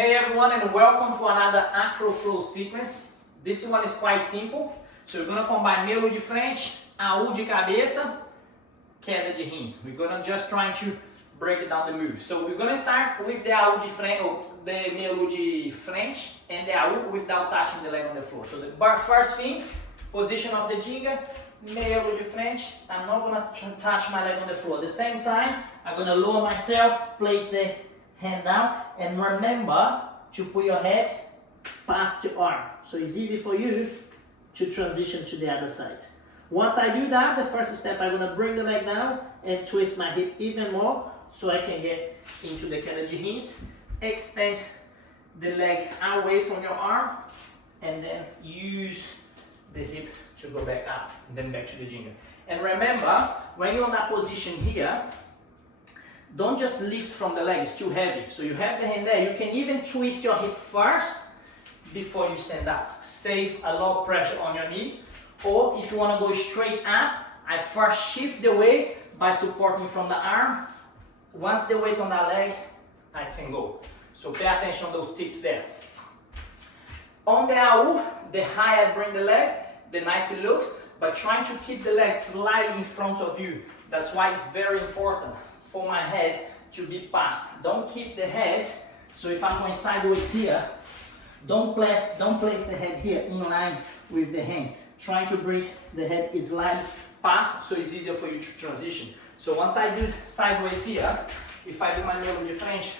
Hey everyone, and welcome for another Acro Flow sequence. This one is quite simple. So we're going to combine meio de frente, AU de cabeça, queda de rins. We're going to just try to break down the move. So we're going to start with the AU de frente, or the meio de frente, and the AU without touching the leg on the floor. So the first thing, position of the ginga, meio de frente. I'm not going to touch my leg on the floor. At the same time, I'm going to lower myself, place the hand down, and remember to put your head past your arm, so it's easy for you to transition to the other side. Once I do that, the first step, I'm going to bring the leg down and twist my hip even more so I can get into the queda de rins. Extend the leg away from your arm and then use the hip to go back up and then back to the ginga. And remember, when you're in that position here, don't just lift from the leg, it's too heavy. So you have the hand there, you can even twist your hip first before you stand up. Save a lot of pressure on your knee. Or if you want to go straight up, I first shift the weight by supporting from the arm. Once the weight's on that leg, I can go. So pay attention on those tips there. On the AU, the higher I bring the leg, the nicer it looks, but trying to keep the leg slightly in front of you. That's why it's very important for my head to be past. Don't keep the head, so if I'm going sideways here, don't place the head here in line with the hand. Trying to bring the head slightly past so it's easier for you to transition. So once I do sideways here, if I do my meio de frente,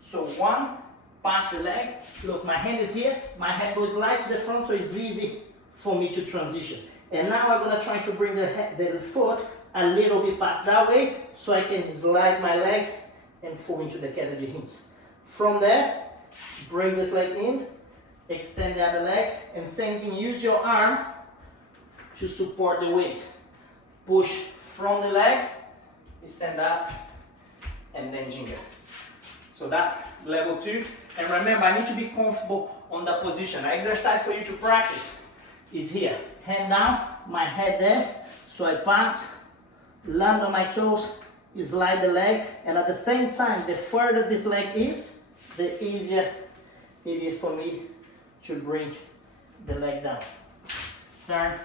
so one, pass the leg, look, my hand is here, my head goes light to the front so it's easy for me to transition. And now I'm going to try to bring the foot a little bit past that way so I can slide my leg and fall into the queda de rins. From there, bring this leg in, extend the other leg, and same thing, use your arm to support the weight. Push from the leg, stand up, and then ginga. So that's level 2. And remember, I need to be comfortable on that position. An exercise for you to practice is here. Hand down, my head there, so I pass, land on my toes, slide the leg, and at the same time, the further this leg is, the easier it is for me to bring the leg down. Turn,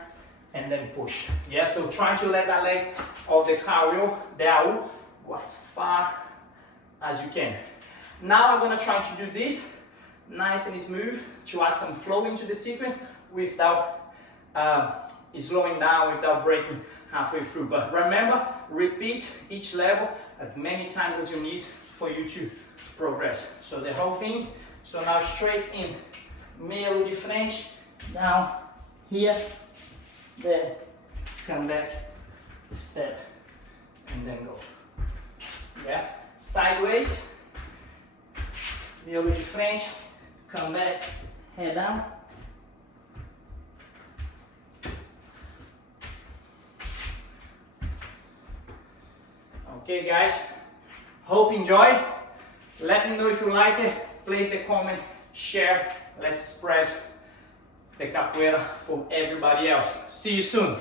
and then push. Yeah, so try to let that leg of the cardio, the AU, go as far as you can. Now I'm gonna try to do this, nice and smooth, to add some flow into the sequence without slowing down, without breaking halfway through. But remember, repeat each level as many times as you need for you to progress. So the whole thing, so now straight in, meio de frente, down here, then come back, step, and then go. Yeah, sideways, meio de frente, come back, head down. Okay guys, hope you enjoy. Let me know if you like it. Place the comment, share. Let's spread the capoeira for everybody else. See you soon.